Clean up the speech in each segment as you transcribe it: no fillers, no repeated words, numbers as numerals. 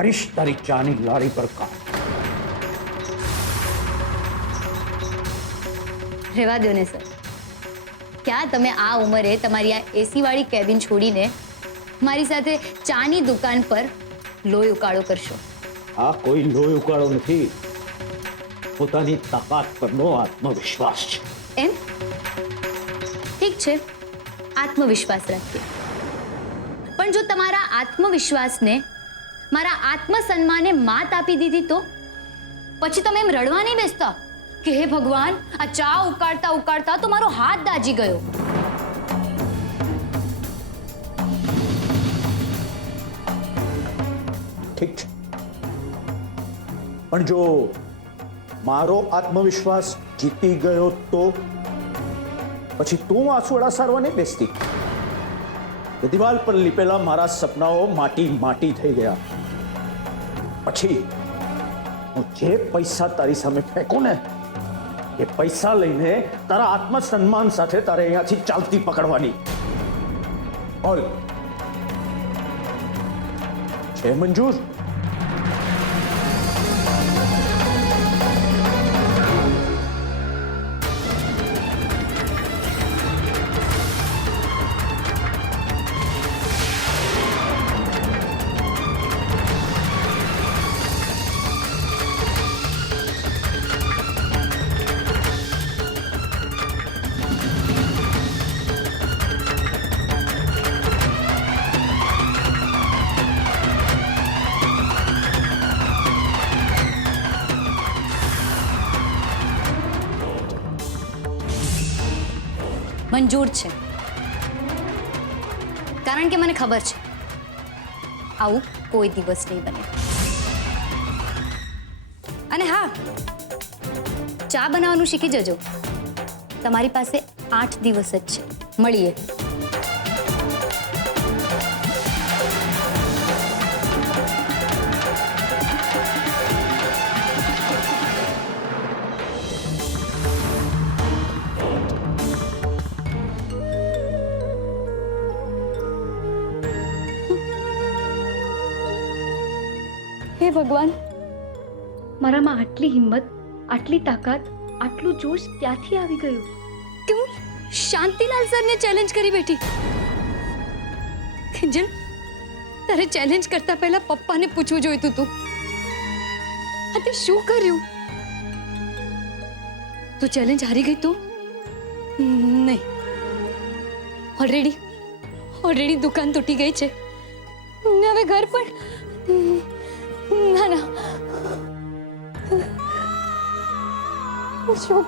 કરીશ તારી ચાની લારી પર કામ. રહેવા દો ને સર. ક્યાં તમે આ ઉંમરે તમારી આ એસી વાળી કેબિન છોડીને મારી સાથે ચાની દુકાન પર લોહી ઉકાળો કરશો? આ કોઈ લોહી ઉકાળો નથી, પોતાની તાકાત પરનો આત્મવિશ્વાસ છે. એમ? ઠીક છે, આત્મવિશ્વાસ રાખીએ. પણ જો તમારા આત્મવિશ્વાસને મારા આત્મસન્માને માત આપી દીધી તો પછી તમે એમ રડવા નહીં બેસતા કે હે ભગવાન, આ ચા ઉકાળતા ઉકાળતા તો મારો હાથ દાજી ગયો. ઠીક છે, પણ જો મારો આત્મવિશ્વાસ જીતી ગયો તો પછી તું આંસુડા સારવા નહીં બેસતી. દિવાલ પર લીપેલા મારા સપનાઓ માટી માટી થઈ ગયા. પછી હું જે પૈસા તારી સામે ફેંકું ને એ પૈસા લઈને તારા આત્મસન્માન સાથે તારે અહીંયાથી ચાલતી પકડવાની. બોલ, છે મંજૂર? મંજૂર છે, કારણ કે મને ખબર છે આવું કોઈ દિવસ નહીં બને. અને હા, ચા બનાવવાનું શીખી જજો. તમારી પાસે 8 દિવસ જ છે. મળીએ. હે ભગવાન, મારામાં આટલી હિંમત, આટલી તાકાત, આટલું જોશ ક્યાંથી આવી ગયું કે હું શાંતિલાલ સરને ચેલેન્જ કરી બેઠી? કિંજલ, તારે ચેલેન્જ કરતા પહેલા પપ્પાને પૂછવું જોઈતું હતું. આ તે શું કર્યું? તું ચેલેન્જ હારી ગઈ તો નહીં. ઓલરેડી દુકાન તૂટી ગઈ છે ને હવે ઘર પણ. ના ના, શું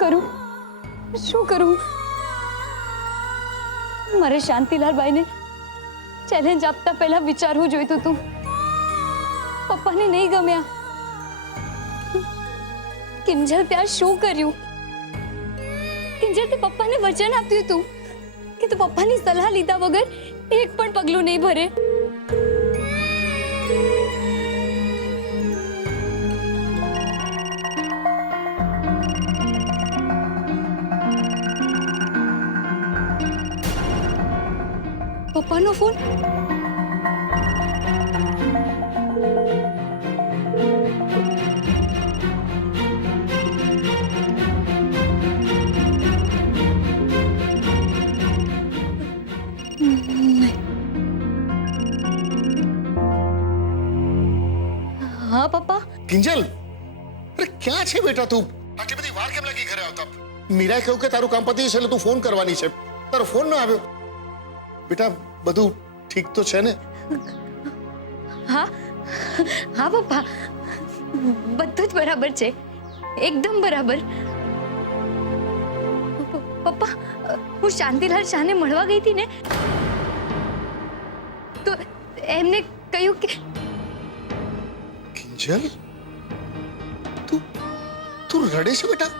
કરું? મારે શાંતિલાલ ભાઈને ચેલેન્જ આપતા પહેલા વિચારવું જોઈતું હતું. પપ્પાને નહીં ગમ્યા. કિંજલ, ત્યાં શું કર્યું? કિંજલ, તે પપ્પાને વચન આપ્યું હતું કે તું પપ્પાની સલાહ લીધા વગર એક પણ પગલું નહીં ભરે. પપ્પાનો ફોન. હા પપ્પા. કિંજલ, અરે ક્યાં છે બેટા તું? આટલી બધી વાર કેમ લાગી ઘરે આવતા? મીરાએ કહ્યું કે તારું કામ પતી છે એટલે તું ફોન કરવાની છે. તારો ફોન ન આવ્યો. બેટા, બધું ઠીક તો છે ને? હા હા પપ્પા, બધું જ બરાબર છે, એકદમ બરાબર. પપ્પા, હું શાંતિલાલ શાહને મળવા ગઈ હતી ને તો એમને કહ્યું કે. કિંજલ, તું રડે છે બેટા?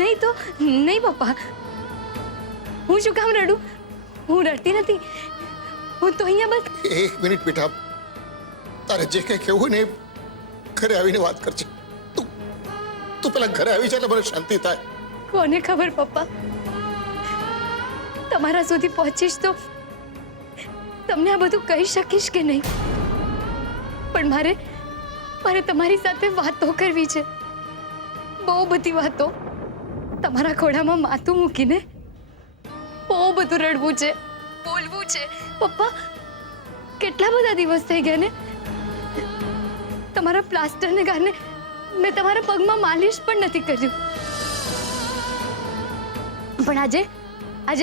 નહીં તો નહીં પપ્પા, હું શું કામ રડું? હું રડતી નથી. હું તો અહીંયા બસ. એક મિનિટ બેટા, તારે જે કઈ કહેવું ને ઘરે આવીને વાત કરજે. તું પેલા ઘરે આવી જાય એટલે મને શાંતિ થાય. કોને ખબર પપ્પા, તમારા સુધી પહોંચીશ તો તમને આ બધું કહી શકીશ કે નહીં. પણ મારે તમારી સાથે વાતો કરવી છે, બહુ બધી વાતો. તમારા ખોળામાં માથું મૂકીને બહુ બધું રડવું છે, બોલવું છે. પપ્પા, કેટલા બધા દિવસ થઈ ગયા ને તમારા પ્લાસ્ટરને કારણે મેં તમારા પગમાં માલિશ પણ નથી કર્યું. પણ આજે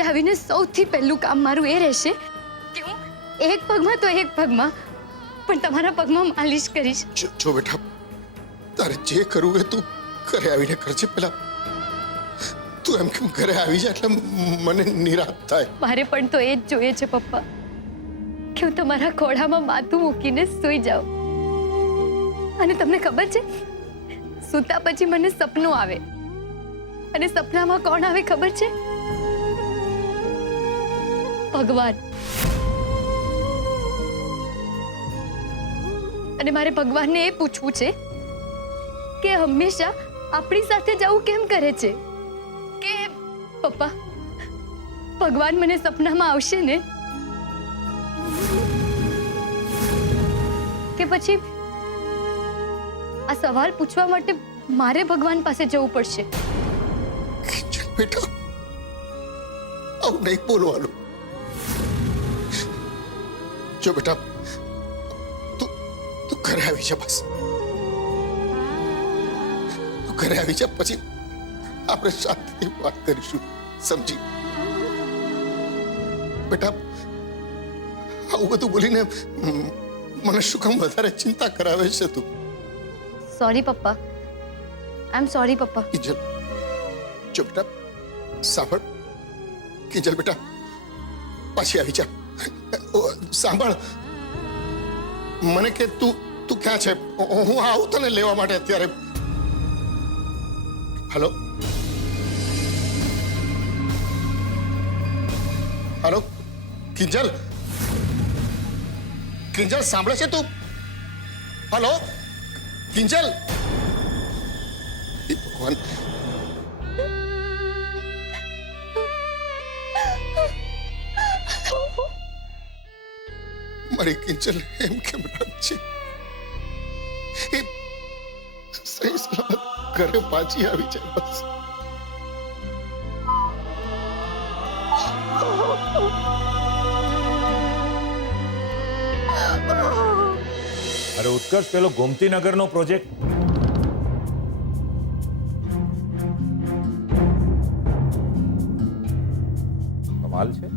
આવીને સૌથી પહેલું કામ મારું એ રહેશે કે હું એક પગમાં તો એક પગમાં પણ તમારા પગમાં માલિશ કરીશ. જો બેટા, તારે જે કરવું હોય તું ઘરે આવીને કરજે. પેલા તું એમ કેમ ઘરે આવી જા એટલે મને નિરાશ થાય. મારે પણ તો એ જ જોઈએ છે પપ્પા કે હું તમારા ખોળામાં માથું મૂકીને સૂઈ જાઉં. અને તમને ખબર છે, સૂતા પછી મને સપનું આવે, અને સપનામાં કોણ આવે ખબર છે? ભગવાન. અને મારે ભગવાનને એ પૂછવું છે કે હંમેશા આપણી સાથે જવું કેમ કરે છે? કે પપ્પા, ભગવાન મને સપનામાં આવશે ને કે પછી આ સવાલ પૂછવા માટે મારે ભગવાન પાસે જવું પડશે? બેટા, આવું નહીં બોલવાનું. જો બેટા, તું ઘરે આવી જા. બસ તું ઘરે આવી જા, પછી આપણે શાંતિથી વાત કરીશું. સમજી? બેટા, આવું બધું બોલીને મને શું કામ વધારે ચિંતા કરાવે છે તું? સોરી પપ્પા, આઈ એમ સોરી પપ્પા. કિંજલ, જો બેટા, સાંભળ. કિંજલ બેટા, પાછી આવી જા. સાંભળ, મને કે તું ક્યાં છે? હું આવું તને લેવા માટે અત્યારે. હલો હલો, કિંજલ, કિંજલ સાંભળે છે તું? હલો કિંજલ. ભગવાન, મારી કિંજલ એમ કેમ છે? એ સહી સલામત ઘરે પાછી આવી જાય. બસ અરે ઉત્કર્ષ, પેલો ગોમતીનગરનો પ્રોજેક્ટ કમાલ છે.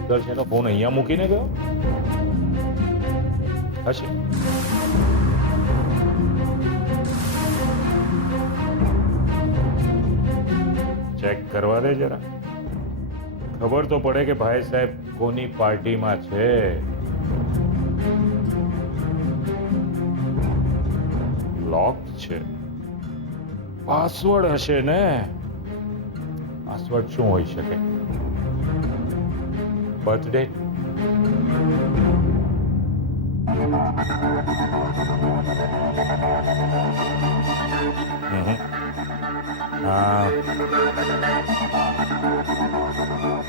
ઉત્કર્ષ એનો ફોન અહીંયા મૂકીને ગયો હશે. ચેક કરવા દે જરા, ખબર તો પડે કે ભાઈ સાહેબ કોની પાર્ટીમાં છે. લોક છે, પાસવર્ડ હશે ને. પાસવર્ડ શું હોઈ શકે? Birth date? હા,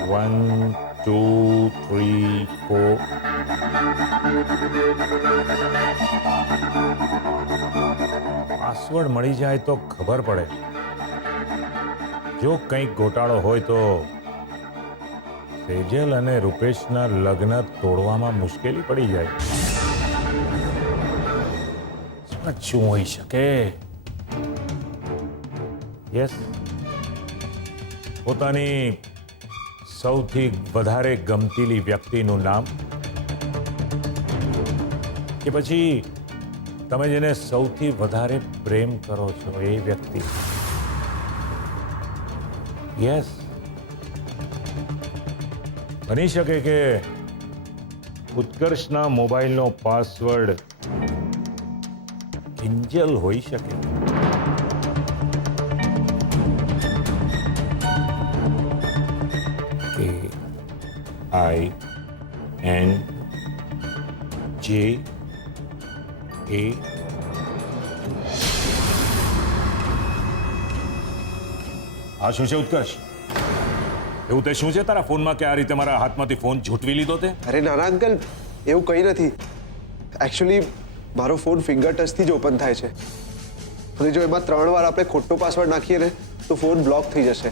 1 2 3 4. પાસવર્ડ મળી જાય તો ખબર પડે. જો કંઈક ગોટાળો હોય તો સેજલ અને રૂપેશના લગ્ન તોડવામાં મુશ્કેલી પડી જાય. શું હોઈ શકે? યસ, પોતાની સૌથી વધારે ગમતીલી વ્યક્તિનું નામ, કે પછી તમે જેને સૌથી વધારે પ્રેમ કરો છો એ વ્યક્તિ. યસ, બની શકે કે ઉત્કર્ષના મોબાઈલનો પાસવર્ડ કિંજલ હોઈ શકે. KINJ A. આ શું છે ઉત્કર્ષ? એવું તે શું છે તારા ફોનમાં કે આ રીતે મારા હાથમાંથી ફોન ઝૂંટવી લીધો તે? અરે નાના અંકલ, એવું કંઈ નથી. એકચ્યુઅલી મારો ફોન ફિંગર ટચથી જ ઓપન થાય છે અને જો એમાં 3 વાર આપણે ખોટો પાસવર્ડ નાખીએ ને તો ફોન બ્લોક થઈ જશે.